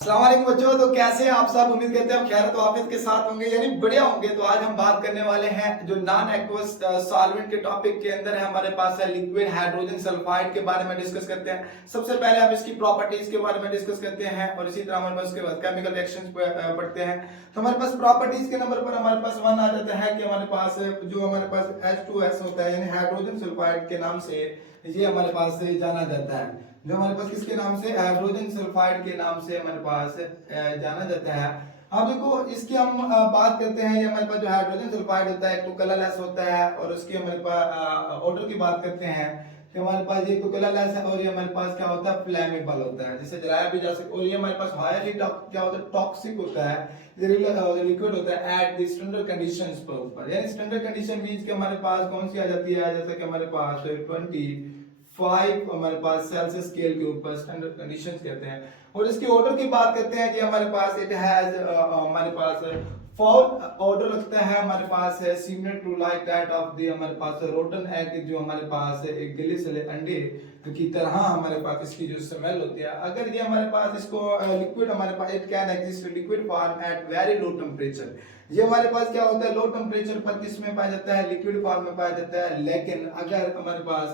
अस्सलाम वालेकुम बच्चों। तो कैसे हैं आप सब? उम्मीद करते हैं आप खैर तो आफियत के साथ होंगे यानी बढ़िया होंगे। तो आज हम बात करने वाले हैं जो नॉन एक्वस सॉल्वेंट के टॉपिक के अंदर है हमारे पास है लिक्विड हाइड्रोजन सल्फाइड के बारे में डिस्कस करते हैं। सबसे पहले हम इसकी प्रॉपर्टीज के बारे में डिस्कस करते हैं और इसी तरह हमारे पास उसके बाद केमिकल रिएक्शंस पढ़ते हैं। तो हमारे पास प्रॉपर्टीज के नंबर पर हमारे पास 1 आ जाता है कि हमारे पास जो हमारे पास H2S होता है यानी हाइड्रोजन सल्फाइड के नाम से ये हमारे पास जाना जाता है। जो हमारे पास किसके नाम से हाइड्रोजन सल्फाइड के नाम से हमारे पास जाना जाता है। अब देखो इसकी हम बात करते हैं। ये हमारे पास जो हाइड्रोजन सल्फाइड होता है तो कलरलेस होता है और उसकी हमारे पास ऑर्डर की बात करते हैं कि हमारे पास ये तो कलरलेस है और ये हमारे पास क्या होता है फ्लेमेबल होता है जिसे जलाया भी जा सकता है। और ये हमारे पास हाईली क्या होता है टॉक्सिक होता है। लिक्विड होता है एट द स्टैंडर्ड कंडीशंस पर ऊपर यानी स्टैंडर्ड कंडीशन मींस कि हमारे पास कौन सी आ जाती है जैसा कि हमारे पास 25 हमारे पास सेल्सियस स्केल के ऊपर स्टैंडर्ड कंडीशंस कहते हैं। और इसके ऑर्डर की बात करते हैं कि हमारे पास इट हैज हमारे पास फॉल ऑर्डर लगता है हमारे पास है similar to like that of the हमारे पास रोटन एग जो हमारे पास एक गिले सड़े अंडे की तरह हमारे पास इसकी जो स्मेल होती है। अगर ये हमारे पास इसको लिक्विड हमारे पास it can exist liquid form at very low temperature. ये हमारे पास क्या होता है लो टेम्परेचर पर किसमें पाया जाता है लिक्विड फॉर्म में पाया जाता है। लेकिन अगर हमारे पास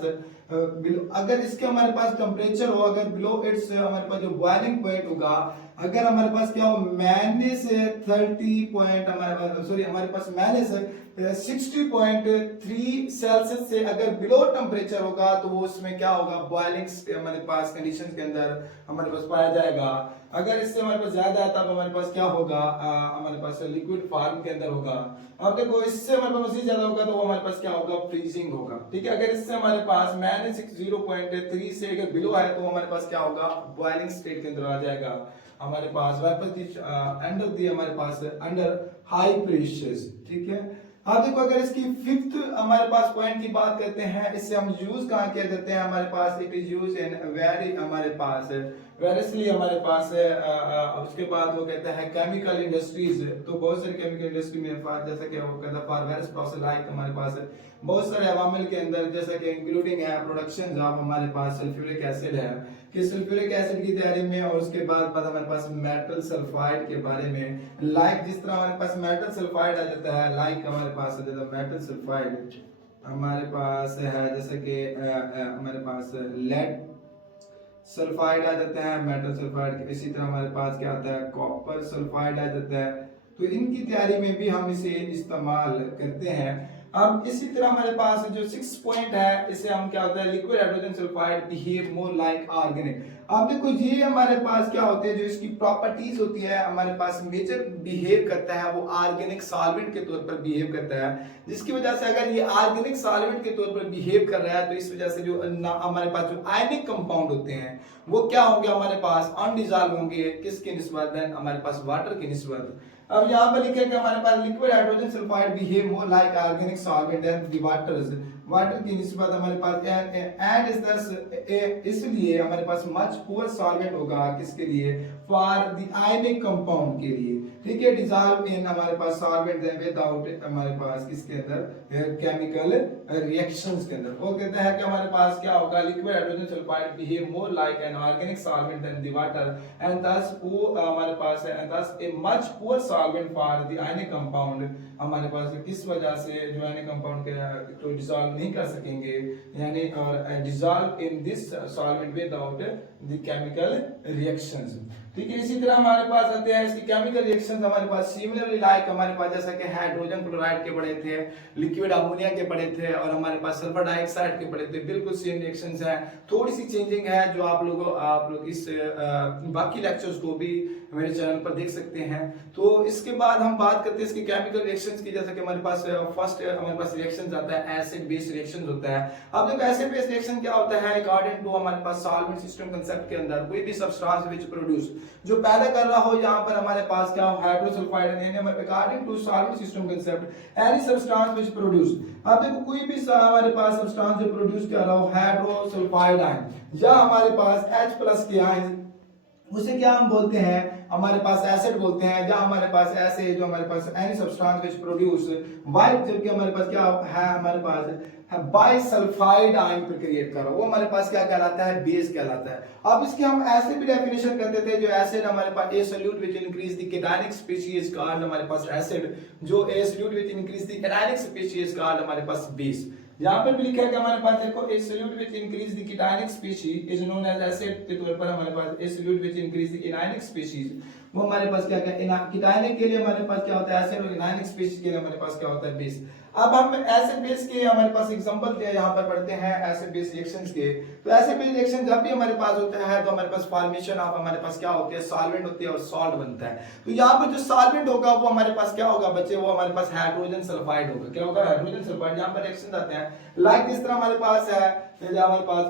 अगर इसके हमारे पास टेम्परेचर हो अगर बिलो इट्स हमारे पास जो बॉइलिंग पॉइंट होगा अगर हमारे पास क्या हो माइनस 30 पॉइंट हमारे पास माइनस 60.3 सेल्सियस से अगर बिलो टेम्परेचर होगा तो वो उसमें क्या होगा बॉइलिंग हमारे पास कंडीशंस के अंदर हमारे पास पाया जाएगा। अगर इससे हमारे पास ज्यादा है तब हमारे पास क्या होगा हमारे पास लिक्विड फॉर्म के अंदर होगा। अब देखो इससे हमारे पास मजीद ज्यादा होगा तो वो हमारे पास क्या होगा फ्रीजिंग होगा। ठीक है अगर इससे हमारे पास माइनस 0.3 से अगर बिलो है तो हमारे पास क्या होगा बॉइलिंग स्टेट के अंदर आ जाएगा। हमारे पास अंडर दी हमारे पास अंडर हाई प्रेशर। ठीक है अब देखो अगर इसकी फिफ्थ हमारे पास पॉइंट की बात करते हैं इससे हम यूज कहाँ किया जाते हैं हमारे पास it is use in very हमारे पास वेरियसली हमारे पास उसके बाद वो कहता है केमिकल इंडस्ट्रीज। तो बहुत सारी केमिकल इंडस्ट्री में जैसा कि वो कहता है फॉर वेरियस प्रोसेस लाइक हमारे पास बहुत सारे अवामिल के अंदर जैसा कि इंक्लूडिंग है प्रोडक्शन ऑफ हमारे पास सल्फ्यूरिक एसिड है कि सल्फ्यूरिक एसिड की तैयारी में और उसके बाद हमारे पास मेटल सल्फाइड के बारे में लाइक जिस तरह हमारे पास मेटल सल्फाइड आ जाता है लाइक हमारे पास मेटल सल्फाइड हमारे पास है जैसे कि हमारे पास लेड सल्फाइड आ जाता है मेटल सल्फाइड। इसी तरह हमारे पास क्या आता है कॉपर सल्फाइड आ जाता है। तो इनकी तैयारी में भी हम इसे इस्तेमाल करते हैं। अब इसी तरह हमारे पास जो 6 पॉइंट है इसे हम क्या होता है liquid hydrogen sulphide behave more like organic. अब देखो ये हमारे पास क्या होते हैं जो इसकी प्रॉपर्टीज होती है हमारे पास मेजर बिहेव करता है वो ऑर्गेनिक सॉल्वेंट के तौर पर बिहेव करता है जिसकी वजह से अगर ये ऑर्गेनिक सॉल्वेंट के तौर पर बिहेव कर रहा है तो इस वजह से जो हमारे पास जो आयनिक कंपाउंड होते हैं वो क्या होंगे हमारे पास अनडिजॉल्व होंगे किसके निस्बत हमारे पास वाटर के निस्बत। अब यहाँ पर लिखे कि हमारे पास liquid hydrogen sulphide behave more like organic solvent and the water की निस्बत हमारे पास एंड इज दस इसलिए हमारे पास मच पुअर सॉल्वेंट होगा किसके लिए फॉर द आयनिक कंपाउंड के लिए। ठीक है डिसॉल्व इन हमारे पास सॉल्वेंट विदाउट हमारे पास किसके अंदर केमिकल रिएक्शंस के अंदर। वो कहता है कि हमारे पास क्या होगा liquid hydrogen sulphide behave more like an organic solvent than the water and thus हमारे पास है and thus a much poor solvent for the ionic compound। हमारे पास किस वजह से जो आयनिक कंपाउंड के तो डिसॉल्व नहीं कर सकेंगे यानी और dissolve in this solvent without the chemical reactions. ठीक है इसी तरह हमारे पास आते हैं इसकी केमिकल रिएक्शंस हमारे पास सिमिलरली लाइक हमारे पास जैसा कि हाइड्रोजन क्लोराइड के पढ़े थे लिक्विड अमोनिया के पढ़े थे और हमारे पास सल्फर डाइऑक्साइड के पढ़े थे बिल्कुल सेम रिएक्शंस हैं। थोड़ी सी चेंजिंग है जो आप लोग इस बाकी लेक्चर्स को भी मेरे चैनल पर देख सकते हैं। तो इसके बाद हम बात करते हैं इसकी केमिकल रिएक्शंस की जैसा कि हमारे पास फर्स्ट हमारे पास रिएक्शंस आता है एसिड बेस रिएक्शंस होता है। अब देखो एसिड बेस रिएक्शन क्या होता है अकॉर्डिंग टू हमारे पास सॉल्वेंट सिस्टम कांसेप्ट के अंदर कोई भी सब्सटेंस व्हिच प्रोड्यूस जो पैदा कर रहा हो यहाँ पर हमारे पास क्या hydrosulphide according to solvent system concept any substance which produce. अब देखो कोई भी हमारे पास सब्सटेंस जो प्रोड्यूस कर रहा हो हाइड्रोसल्फाइड आयन या हमारे पास H+ के आयन उसे क्या हम बोलते हैं, हमारे पास एसिड बोलते हैं, जहां हमारे पास ऐसे जो हमारे पास any substance which produce white, जबकि हमारे पास क्या है, हमारे पास बाइसल्फाइड आयन पर क्रिएट कर रहा है, वो हमारे पास क्या कहलाता है, बेस कहलाता है। अब इसकी हम ऐसे भी डेफिनेशन करते थे, जो एसिड हमारे पास a solute which increase the cationic species called हमारे पास एसिड, जो a solute which increase the cationic species called हमारे पास बेस। यहाँ पर भी लिखा है कि हमारे पास देखो a solute which increase the cationic species is known as acid के तौर पर हमारे पास a solute which increase the anionic species, वो हमारे पास क्या क्या कीटानिक के लिए हमारे पास क्या होता है एसिड, और इनायनिक स्पीशीज के लिए हमारे पास क्या होता है बेस। अब हम एसिड बेस के हमारे पास एग्जांपल दिया यहाँ पर पढ़ते हैं एसिड बेस रिएक्शंस के। तो एसिड बेस रिएक्शन जब भी हमारे पास होता है तो हमारे पास फॉर्मेशन ऑफ हमारे पास क्या होती है, सॉल्वेंट होती है और सॉल्ट बनता है। तो यहाँ पर जो सॉल्वेंट होगा वो हमारे पास क्या होगा बच्चे, वो हमारे पास हाइड्रोजन सल्फाइड होगा। क्या होगा, हाइड्रोजन सल्फाइड। यहाँ पर रिएक्शन आते हैं लाइक जिस तरह हमारे पास है, हमारे पास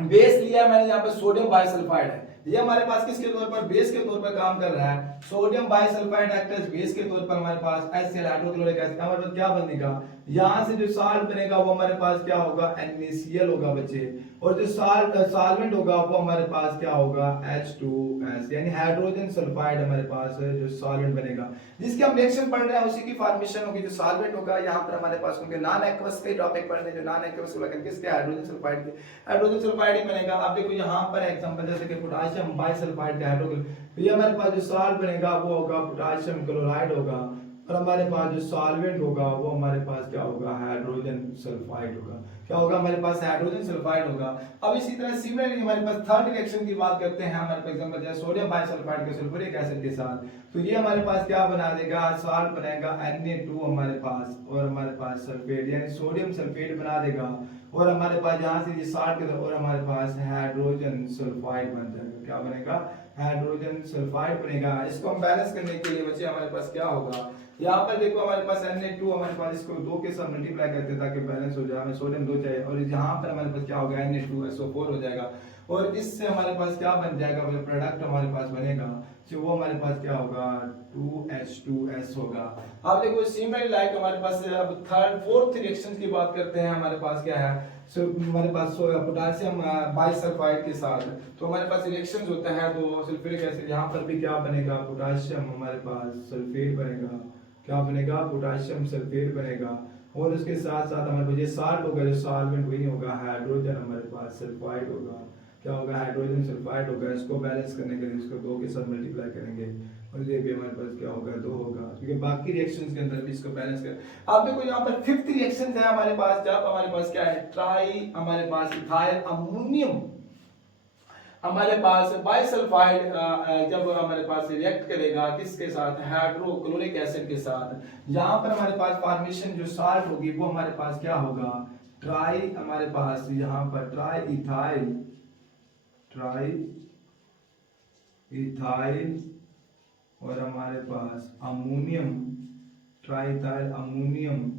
बेस लिया है मैंने, यहाँ पर सोडियम बाइसल्फाइड है, ये हमारे पास किसके तौर पर, बेस के तौर पर काम कर रहा है। Sodium bisulphide act as base के तौर पर हमारे पास HCl हाइड्रोक्लोरिक एसिड, हमारे पास क्या बनेगा, यहां से जो साल्ट बनेगा वो हमारे पास क्या होगा, NaCl होगा बच्चे, और जो सॉल्वेंट होगा वो हमारे पास क्या होगा, H2S, यानी हाइड्रोजन सल्फाइड हमारे पास जो सॉल्वेंट बनेगा, जिसके हम रिएक्शन पढ़ रहे हैं उसी की फॉर्मेशन होगी। जो सॉल्वेंट होगा यहाँ पर हमारे पास होंगे नॉन एक्वस के टॉपिक पढ़ने, जो नॉन एक्वस को लेकर किसके, हाइड्रोजन सल्फाइड के, हाइड्रोजन सल्फाइड ही बनेगा। आप देखो यहाँ पर एग्जांपल जैसे कि पोटेशियम बाइसल्फाइड का हाइड्रोक्लोराइड, ये हमारे पास जो सॉल्ट बनेगा वो होगा पोटेशियम क्लोराइड होगा, और हमारे पास जो सॉल्वेंट होगा वो हमारे पास क्या होगा, हाइड्रोजन सल्फाइड होगा। क्या होगा, हमारे पास हाइड्रोजन सल्फाइड होगा। अब इसी तरह सिमिलरली हमारे पास थर्ड रिएक्शन की बात करते हैं, हमारे पास एग्जांपल जैसे सोडियम बाइसल्फाइड के सल्फ्यूरिक एसिड के साथ, तो ये हमारे पास क्या बना देगा, सॉल्ट बनेगा Na2 हमारे पास, और हमारे पास सल्फेट यानी सोडियम सल्फेट बना देगा, और हमारे पास यहाँ से ये सॉल्ट के और हमारे पास हाइड्रोजन सल्फाइड बन जाएगा। क्या बनेगा, हाइड्रोजन सल्फाइड बनेगा। इसको हम बैलेंस करने के लिए बच्चे हमारे पास क्या होगा, यहाँ पर देखो हमारे पास Na2 हमारे पास, इसको 2 के साथ मल्टीप्लाई करते हैं ताकि बैलेंस हो जाए, हमें सोडियम 2 चाहिए, और यहाँ पर हमारे पास क्या होगा, Na2SO4 हो जाएगा, और इससे हमारे पास क्या बन जाएगा, वो प्रोडक्ट हमारे पास बनेगा, जो वो हमारे पास क्या होगा, 2H2S होगा। अब देखो सिमिलरली लाइक हमारे पास अब थर्ड फोर्थ रिएक्शन की बात करते हैं, हमारे पास क्या है, हमारे पास पोटेशियम बाइसल्फाइड के साथ, तो हमारे पास रिएक्शंस होता है तो सल्फ्यूरिक एसिड, यहाँ पर भी क्या बनेगा, पोटेशियम हमारे पास सल्फेट बनेगा, क्या बनेगा, पोटेशियम सल्फेट बनेगा, और उसके साथ साथ हमारे पास ये साल्ट होगा, जो सॉल्वेंट वही होगा, हाइड्रोजन हमारे पास सल्फाइड होगा, क्या होगा, हाइड्रोजन सल्फाइड होगा। इसको बैलेंस करने के लिए इसको 2 के साथ मल्टीप्लाई करेंगे, और ये भी हमारे पास क्या होगा, 2 होगा, क्योंकि बाकी रिएक्शंस के अंदर भी इसको बैलेंस कर। अब देखो यहाँ पर फिफ्थ रिएक्शन है हमारे पास, जब हमारे पास क्या है, ट्राई हमारे पास इथाइल अमोनियम हमारे पास बाइसल्फाइड जब हमारे पास रिएक्ट करेगा किसके साथ, हाइड्रोक्लोरिक एसिड के साथ, यहाँ पर हमारे पास फॉर्मेशन जो साल्ट होगी वो हमारे पास क्या होगा, ट्राई हमारे पास यहाँ पर ट्राई इथाइल और हमारे पास अमोनियम, ट्राइथाइल अमोनियम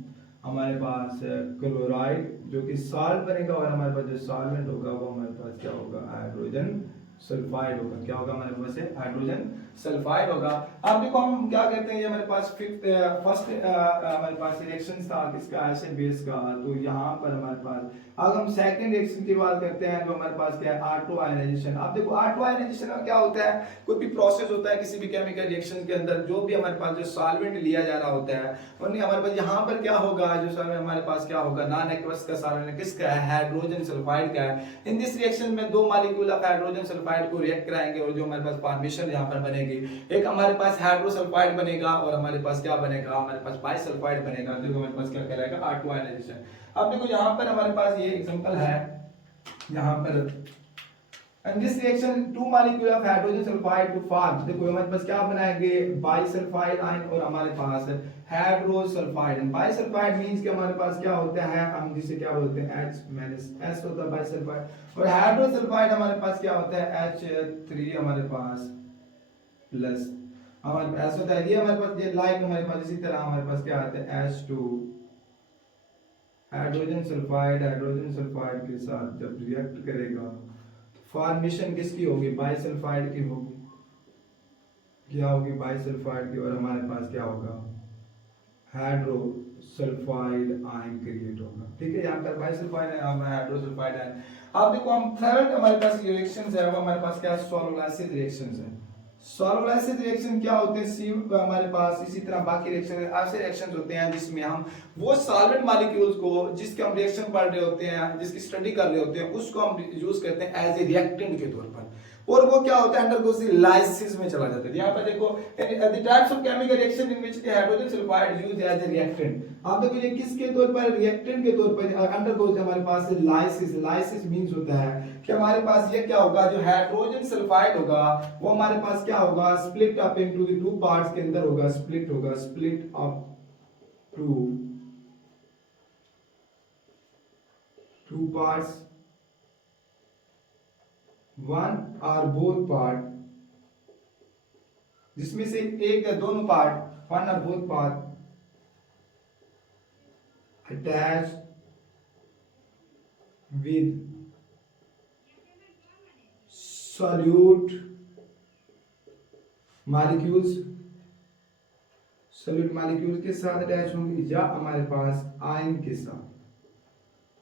हमारे पास क्लोराइड जो कि साल्ट बनेगा, और हमारे पास जो सॉल्वेंट होगा वो हमारे पास क्या होगा, हाइड्रोजन सल्फाइड होगा। क्या होगा, हमारे पास हाइड्रोजन सल्फाइड होगा। अब देखो हम क्या कहते हैं, ये हमारे पास फर्स्ट हमारे पास रिएक्शन था किसका, एसिड बेस का, तो यहाँ पर हमारे पास अब हम सेकंड रिएक्शन की बात करते हैं, जो हमारे पास क्या है, ऑटो आयनाइजेशन। अब देखो ऑटो आयनाइजेशन में क्या होता है, कोई भी प्रोसेस होता है किसी भी केमिकल रिएक्शन के अंदर, जो भी हमारे पास जो सॉल्वेंट लिया जा रहा होता है, और हमारे पास यहाँ पर क्या होगा, जो सॉल्वेंट हमारे पास क्या होगा, नॉन एक्वस का सॉल्वेंट किसका है, हाइड्रोजन सल्फाइड का है। इन दिस रिएक्शन में 2 मॉलिक्यूल ऑफ हाइड्रोजन सल्फाइड को रिएक्ट कराएंगे, और जो हमारे पास फॉर्मेशन यहाँ पर बनेगी, एक हमारे पास हाइड्रोसल्फाइड बनेगा, और हमारे पास क्या बनेगा, हमारे पास बाइसल्फाइड बनेगा, जो हमारे पास क्या कहलाएगा, ऑटो आयनाइजेशन। अब देखो यहाँ पर हमारे पास ये एग्जांपल है, यहाँ पर and this reaction 2 molecule of hydrogen sulfide to form, देखो हमारे पास क्या बनाएंगे, बाइसल्फाइड आयन, और हमारे पास हाइड्रोसल्फाइड। बाइसल्फाइड मींस कि हमारे पास क्या होता है, हम जिसे क्या बोलते हैं, H- होता है बाइसल्फाइड, और हाइड्रोसल्फाइड हमारे पास क्या होता है, H3 हमारे पास प्लस, हमारे पास होता है, ये हमारे पास ये लाइक हमारे पास इसी तरह हमारे पास क्या आता है, H2 हाइड्रोजन सल्फाइड के साथ जब रिएक्ट करेगा, फॉर्मेशन किसकी होगी, बाइसल्फाइड की होगी। क्या होगी, बाइसल्फाइड की, और हमारे पास क्या होगा, हाइड्रोसल्फाइड आयन क्रिएट होगा। ठीक है, यहाँ पर बाइसल्फाइड है, यहाँ पर हाइड्रोसल्फाइड आयन। अब देखो हम थर्ड हमारे पास रिएक्शंस है वो हमारे पास क्या है, सोलोलाइसिस रिएक्शंस है। सोलोलाइसिस रिएक्शन क्या होते हैं, सी हमारे पास इसी तरह बाकी रिएक्शन ऐसे रिएक्शंस होते हैं जिसमें हम वो सॉल्वेंट मॉलिक्यूल्स को जिसके हम रिएक्शन पढ़ रहे होते हैं, जिसकी स्टडी कर रहे होते हैं, उसको हम यूज करते हैं एज ए रिएक्टेंट के तौर पर, और वो क्या होता है अंडरगोस लाइसिस में चला जाता है। यहाँ पर देखो the types of chemical reaction in which the hydrogen sulphide used as a reactant. आप देखो ये किसके तौर पर, रिएक्टेंट के तौर पर अंडरगोस हमारे पास लाइसिस। लाइसिस मींस होता है कि हमारे पास ये क्या होगा, जो हाइड्रोजन सल्फाइड होगा वो हमारे पास क्या होगा, split up into the two parts के अंदर होगा, स्प्लिट होगा, split up two parts, one और बोथ पार्ट, जिसमें से एक या दोनों पार्ट, वन और both part attach with solute molecules, solute molecules के साथ अटैच होंगे, या हमारे पास आयन के साथ,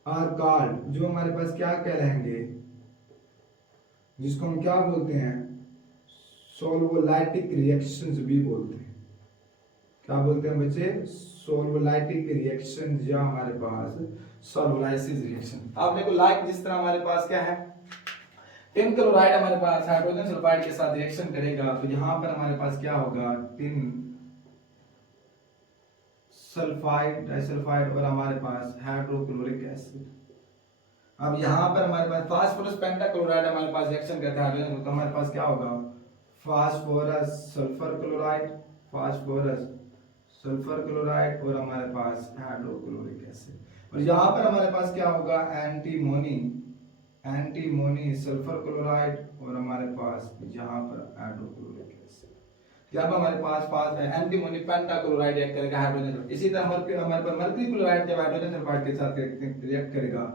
और कॉल्ड जो हमारे पास क्या कहलाएंगे, जिसको हम क्या बोलते हैं, सोल्वोलाइटिक रिएक्शंस भी बोलते हैं। क्या बोलते हैं बच्चे, सोल्वोलाइटिक रिएक्शन, या हमारे पास सोल्वोलाइसिस रिएक्शन। आप देखो लाइक जिस तरह हमारे पास क्या है, टिन क्लोराइड हमारे पास हाइड्रोजन सल्फाइड के साथ रिएक्शन करेगा, तो यहां पर हमारे पास क्या होगा, टिन सल्फाइड डाइसल्फाइड और हमारे पास हाइड्रोक्लोरिक एसिड। अब यहाँ पर हमारे पास फास्फोरस पेंटाक्लोराइड हमारे पास रिएक्शन करता है, तो हमारे पास क्या होगा, phosphorus sulphur chloride, phosphorus sulphur chloride और हमारे पास हाइड्रोक्लोरिक एसिड। और यहाँ पर हमारे पास क्या होगा, एंटीमोनी, एंटीमोनी सल्फर क्लोराइड और हमारे पास यहाँ पर हाइड्रोक्लोरिक एसिड। यहाँ पर हमारे पास एंटीमोनी पेंटाक्लोराइड रिएक्ट करेगा हाइड्रोजन। इसी तरह हमारे पास मर्क्यूरी क्लोराइड जब हाइड्रोजन सल्फाइड के साथ रिएक्ट करेगा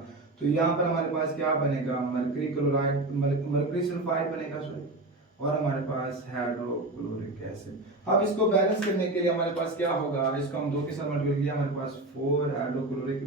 तो यहाँ पर हमारे पास क्या बनेगा, मर्क्यूरी क्लोराइड, मर्क्यूरी सल्फाइड बनेगा सॉरी, और हमारे पास हाइड्रोक्लोरिक एसिड। अब इसको बैलेंस करने के लिए हमारे पास क्या होगा, इसको हम 2 के साथ मल्टीप्लाई किया, हमारे पास 4 हाइड्रोक्लोरिक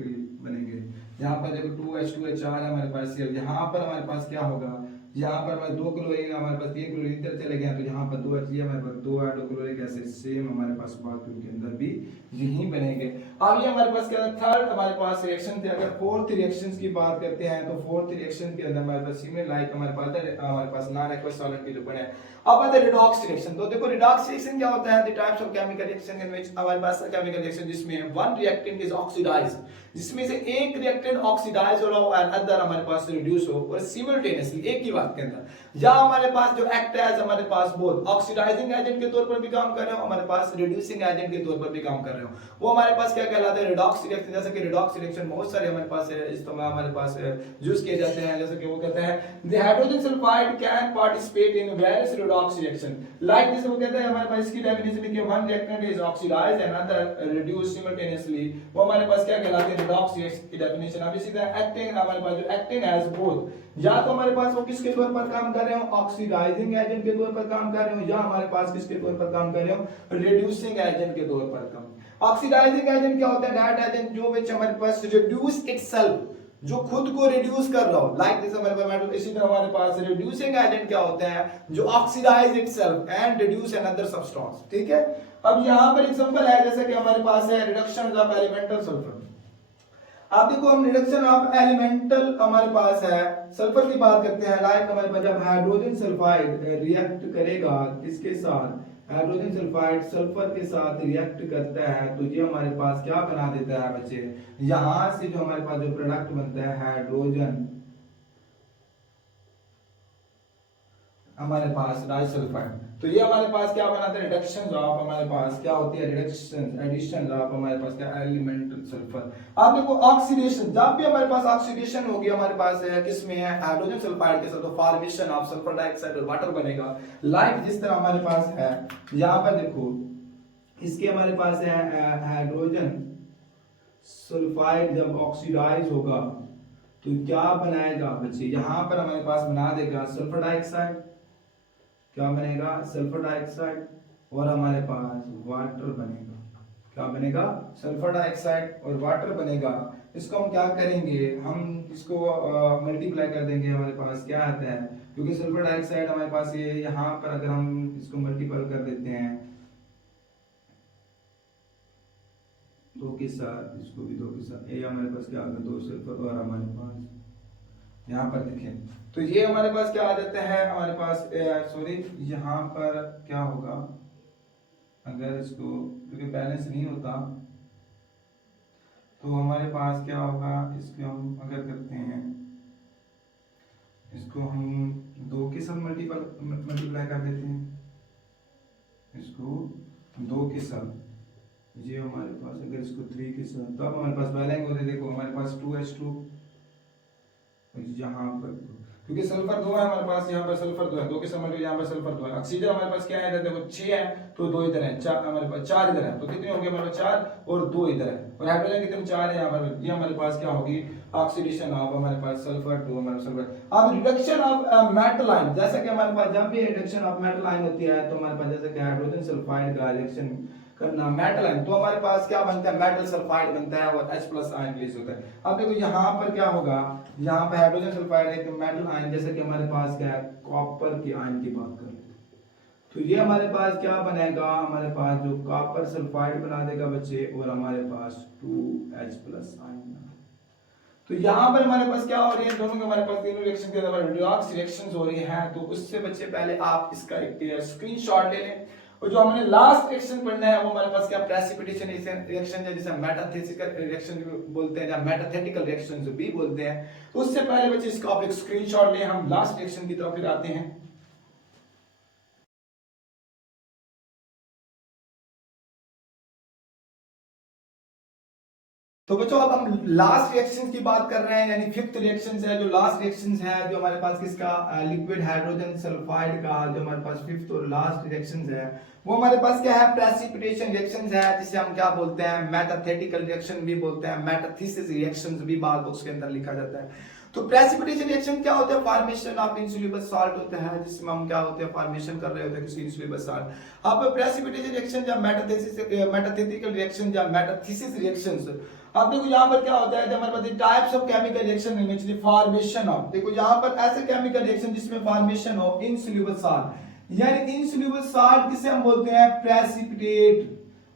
बनेंगे। यहाँ पर देखो 2H2H4 है हमारे पास, यहाँ पर हमारे पास क्या होगा, यहाँ पर हमारे 2 क्लोरीन, हमारे पास 3 क्लोरीन इधर चले गए, तो यहाँ पर 2 H हमारे पास 2 हाइड्रोक्लोरिक एसिड, सेम हमारे पास बाथरूम के अंदर भी यही बनेंगे। अब ये हमारे पास क्या है, थर्ड हमारे पास रिएक्शन थे। अगर फोर्थ रिएक्शंस की बात करते हैं तो फोर्थ रिएक्शन के अंदर हमारे पास सिमिलर लाइक हमारे पास नॉन एक्वस सॉल्वेंट के जो बने। अब आता है रिडॉक्स रिएक्शन। तो देखो रिडॉक्स रिएक्शन क्या होता है, the types of chemical reaction in which हमारे पास केमिकल रिएक्शन जिसमें वन रिएक्टेंट इज ऑक्सीडाइज्ड, जिसमें से एक रिएक्टेंट ऑक्सीडाइज हो रहा हो एंड अदर हमारे पास रिड्यूस हो, और सिमुलेटेनियसली एक ही बात के अंदर, या हमारे पास जो एक्ट एज हमारे पास बोथ ऑक्सीडाइजिंग एजेंट के तौर पर भी काम कर रहे हो, हमारे पास रिड्यूसिंग एजेंट के तौर पर भी काम कर रहे हो, वो हमारे पास क्या कहलाता है, रिडॉक्स रिएक्शन। जैसे कि रिडॉक्स रिएक्शन बहुत सारे हमारे पास है, इस्तेमाल हमारे पास यूज किए जाते हैं। जैसे कि वो कहते हैं the hydrogen sulphide can participate in various redox reaction, like जैसे वो कहते हैं हमारे पास इसकी डेफिनेशन है कि one reactant is oxidised and other reduced simultaneously, वो हमारे पास क्या कहलाते हैं, रिडॉक्स रिएक्शन की डेफिनेशन। अब इसी तरह एक्टिंग हमारे पास जो एक्टिंग एज बोथ, या तो हमारे पास वो किसके तौर पर काम कर रहे हो, ऑक्सीडाइजिंग एजेंट के तौर पर काम कर रहे हो, या हमारे पास किसके तौर पर काम कर रहे हो, रिड्यूसिंग एजेंट के तौर पर काम। ऑक्सीडाइजिंग एजेंट क्या होता है, दैट एजेंट जो व्हिच हमारे पास रिड्यूस इटसेल्फ, जो खुद को रिड्यूस कर रहा हो, लाइक दिस हमारे पास। इसी तरह हमारे पास रिड्यूसिंग एजेंट क्या होते हैं, जो oxidise itself and reduce another substance. ठीक है, अब यहां पर एग्जांपल है, जैसे कि हमारे पास है रिडक्शन ऑफ एलिमेंटल सल्फर। आप देखो हम रिडक्शन ऑफ एलिमेंटल हमारे पास है सल्फर की बात करते हैं, लाइक हमारे पास जब हाइड्रोजन सल्फाइड रिएक्ट करेगा किसके साथ, हाइड्रोजन सल्फाइड सल्फर के साथ रिएक्ट करता है, तो ये हमारे पास क्या बना देता है बच्चे, यहां से जो हमारे पास जो प्रोडक्ट बनता है हाइड्रोजन हमारे पास डाइसल्फाइड, तो ये हमारे पास क्या बनाते हैं, रिडक्शन ऑफ हमारे पास क्या होती है, रिडक्शन एडिशन ऑफ हमारे पास क्या एलिमेंटल सल्फर। आप देखो ऑक्सीडेशन, जब भी हमारे पास ऑक्सीडेशन होगी हमारे पास है किसमें है, हाइड्रोजन सल्फाइड के साथ, तो फॉर्मेशन ऑफ सल्फर डाइऑक्साइड और वाटर बनेगा। लाइक जिस तरह हमारे पास है यहाँ पर देखो इसके हमारे पास है हाइड्रोजन सल्फाइड जब ऑक्सीडाइज होगा तो क्या बनाएगा बच्चे, यहाँ पर हमारे पास बना देगा सल्फर डाइऑक्साइड, क्या बनेगा, सल्फर डाइऑक्साइड, और हमारे पास वाटर बनेगा। क्या बनेगा, सल्फर डाइऑक्साइड और वाटर बनेगा। इसको हम क्या करेंगे, हम इसको मल्टीप्लाई कर देंगे, हमारे पास क्या आता है, क्योंकि सल्फर डाइऑक्साइड हमारे पास ये यहाँ पर अगर हम इसको मल्टीपल कर देते हैं 2 के साथ, इसको भी 2 के साथ, ये हमारे पास क्या आ गया 2 सल्फर, और हमारे पास यहाँ पर देखें तो ये हमारे पास क्या आ जाता है, हमारे पास सॉरी यहाँ पर क्या होगा, अगर इसको क्योंकि बैलेंस नहीं होता तो हमारे पास क्या होगा, इसको हम अगर करते हैं, इसको हम 2 के साथ मल्टीप्लाई कर देते हैं, इसको 2 के साथ, ये हमारे पास अगर इसको 3 के साथ, तो अब हमारे पास बैलेंस होते, देखो हमारे पास 2H2 यहाँ पर, क्योंकि सल्फर 2 है हमारे पास, यहाँ पर सल्फर 2 है, 2 के साथ यहाँ पर सल्फर 2 है। ऑक्सीजन हमारे पास क्या है, देखो 6 है तो 2 इधर है, 4 हमारे पास 4 इधर है, तो कितने हो गए हमारे पास 4 और 2 इधर है, और हाइड्रोजन कितने 4 है यहाँ पर, ये हमारे पास क्या होगी ऑक्सीडेशन ऑफ हमारे पास सल्फर 2 हमारे सल्फर। अब रिडक्शन ऑफ मेटल आयन, जैसा कि हमारे पास जब भी रिडक्शन ऑफ मेटल आयन होती है तो हमारे पास जैसे कि हाइड्रोजन सल्फाइड का रिएक्शन करना मेटल आयन, तो हमारे पास क्या बनता है, मेटल सल्फाइड बनता है और H+ आयन रिलीज होता है। अब देखो यहाँ पर क्या होगा, यहाँ पे हाइड्रोजन सल्फाइड है तो मेटल आयन, जैसे कि हमारे पास क्या है कॉपर के आयन की बात कर लेते हैं, तो ये हमारे पास क्या बनेगा, हमारे पास जो कॉपर सल्फाइड बना देगा बच्चे, और हमारे पास 2H+ आयन। तो यहाँ पर हमारे पास क्या हो रही है, दोनों के हमारे पास तीनों रिएक्शन के अंदर रिडॉक्स रिएक्शंस हो रही हैं, तो उससे बच्चे पहले आप इसका एक स्क्रीनशॉट ले लें। और जो हमने लास्ट रिएक्शन पढ़ना है वो हमारे पास क्या प्रेसिपिटेशन रिएक्शन है, जिसे मेटाथेटिकल रिएक्शन बोलते हैं या मेटाथेटिकल रिएक्शन भी बोलते हैं। तो उससे पहले बच्चे इसका आप एक स्क्रीनशॉट लें, हम लास्ट रिएक्शन की तरफ फिर आते हैं। तो बच्चों अब हम लास्ट रिएक्शंस की बात कर रहे हैं, यानी 5th रिएक्शंस है, जो लास्ट रिएक्शंस है जो हमारे पास किसका लिक्विड हाइड्रोजन सल्फाइड का, जो हमारे पास 5th और लास्ट रिएक्शंस है वो हमारे पास क्या है प्रेसिपिटेशन रिएक्शंस है, जिसे हम क्या बोलते हैं मेटाथेटिकल रिएक्शन भी बोलते हैं, मेटाथीसिस रिएक्शंस भी बाल बॉक्स के अंदर लिखा जाता है। तो प्रेसिपिटेशन रिएक्शन क्या होता है, फॉर्मेशन ऑफ इनसोल्यूबल सॉल्ट होता है, जिसमें हम क्या होते हैं फॉर्मेशन कर रहे होते हैं किसी इनसोल्यूबल सॉल्ट। अब प्रेसिपिटेशन रिएक्शन या मेटाथेटिकल रिएक्शन या मेटाथीसिस रिएक्शंस, अब देखो यहाँ पर क्या होता है, जब हमारे पास टाइप्स ऑफ केमिकल रिएक्शन होंगे, फॉर्मेशन ऑफ, देखो यहाँ पर ऐसे केमिकल रिएक्शन जिसमें फॉर्मेशन ऑफ इनसोल्यूबल सॉल्ट, यानी इनसोल्यूबल सॉल्ट किसे हम बोलते हैं प्रेसिपिटेट,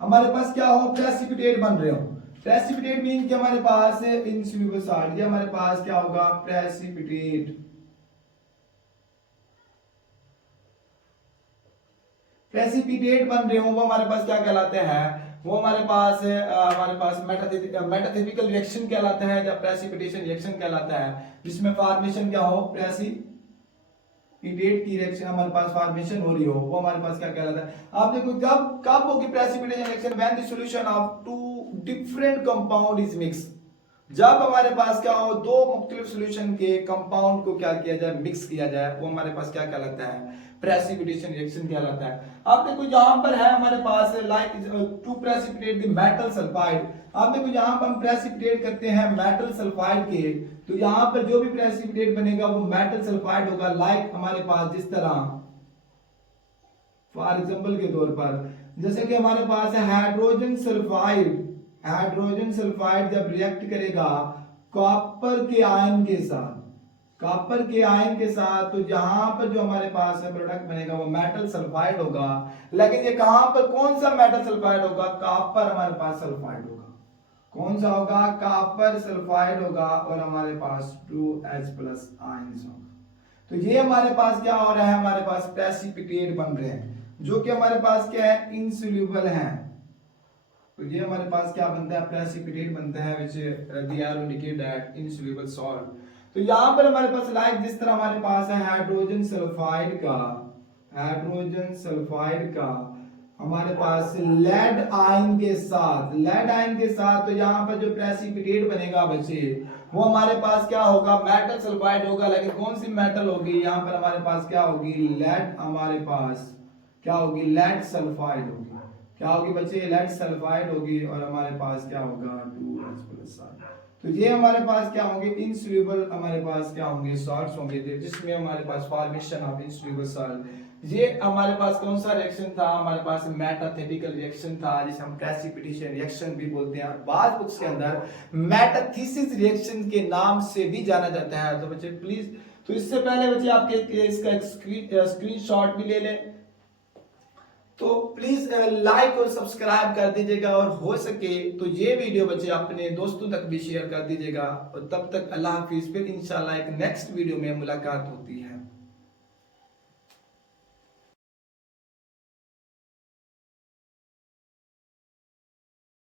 हमारे पास क्या हो प्रेसिपिटेट बन रहे हो। प्रेसिपिटेट मीन कि हमारे पास इनसोल्यूबल सॉल्ट, ये हमारे पास क्या होगा प्रेसिपिटेट, प्रेसिपिटेट बन रहे हो, वो हमारे पास क्या कहलाते हैं, वो हमारे पास मेटाथेटिकल रिएक्शन कहलाता है या प्रेसिपिटेशन रिएक्शन कहलाता है, जिसमें फॉर्मेशन क्या हो प्रेसिपिटेट की रिएक्शन हमारे पास फॉर्मेशन हो रही हो, वो हमारे पास क्या कहलाता है। आप देखो जब कब होगी precipitation reaction, when the solution of 2 different compound is mix, जब हमारे पास क्या हो 2 मुख्तलिफ सॉल्यूशन के कंपाउंड को क्या किया जाए मिक्स किया जाए, वो हमारे पास क्या कहलाता है प्रेसिपिटेशन रिएक्शन कहलाता है। अब देखो यहाँ पर है हमारे पास like to precipitate the metal sulphide, अब देखो यहाँ पर हम प्रेसिपिटेट करते हैं मेटल सल्फाइड के, तो यहाँ पर जो भी प्रेसिपिटेट बनेगा वो मेटल सल्फाइड होगा, लाइक हमारे पास जिस तरह फॉर एग्जांपल के तौर पर जैसे कि हमारे पास है हाइड्रोजन सल्फाइड, हाइड्रोजन सल्फाइड जब रिएक्ट करेगा कॉपर के आयन के साथ, कॉपर के आयन के साथ, तो जहां पर जो हमारे पास है प्रोडक्ट बनेगा वो मेटल सल्फाइड होगा, लेकिन ये कहां पर कौन सा मेटल सल्फाइड होगा, कॉपर हमारे पास सल्फाइड होगा, कौन सा होगा कॉपर सल्फाइड होगा, और हमारे पास 2H+ आयंस होगा। तो ये हमारे पास क्या हो रहा है, हमारे पास प्रेसिपिटेट बन रहे हैं जो कि हमारे पास क्या है इनसोल्यूबल हैं, तो ये हमारे पास क्या बनता है प्रेसिपिटेट बनता है, which they are indicate that insoluble salt। तो यहाँ पर हमारे पास लाइक जिस तरह हमारे पास है हाइड्रोजन सल्फाइड का, हाइड्रोजन सल्फाइड का हमारे पास लेड आयन के साथ, लेड आयन के साथ, तो यहाँ पर जो प्रेसिपिटेट बनेगा बच्चे वो हमारे पास क्या होगा मेटल सल्फाइड होगा, लेकिन कौन सी मेटल होगी, यहाँ पर हमारे पास क्या होगी लेड, हमारे पास क्या होगी लेड सल्फाइड होगी, क्या होगी बच्चे लेड सल्फाइड होगी, और हमारे पास क्या होगा 2H+। तो ये हमारे पास क्या होंगे इनसोल्यूबल, हमारे पास क्या होंगे सॉल्ट्स होंगे, जिसमें हमारे पास फॉर्मेशन ऑफ इनसोल्यूबल सॉल्ट ये हमारे पास कौन सा रिएक्शन था, हमारे पास मेटाथेटिकल रिएक्शन था, जिसे हम प्रेसिपिटेशन रिएक्शन भी बोलते हैं, और बाद बुक्स के अंदर मेटाथीसिस रिएक्शन के नाम से भी जाना जाता है। तो बच्चे प्लीज, तो इससे पहले बच्चे आपके इसका एक स्क्रीनशॉट भी ले लें। तो प्लीज लाइक और सब्सक्राइब कर दीजिएगा, और हो सके तो ये वीडियो बच्चे अपने दोस्तों तक भी शेयर कर दीजिएगा। और तब तक अल्लाह हाफिज, फिर इंशाल्लाह एक नेक्स्ट वीडियो में मुलाकात होती है।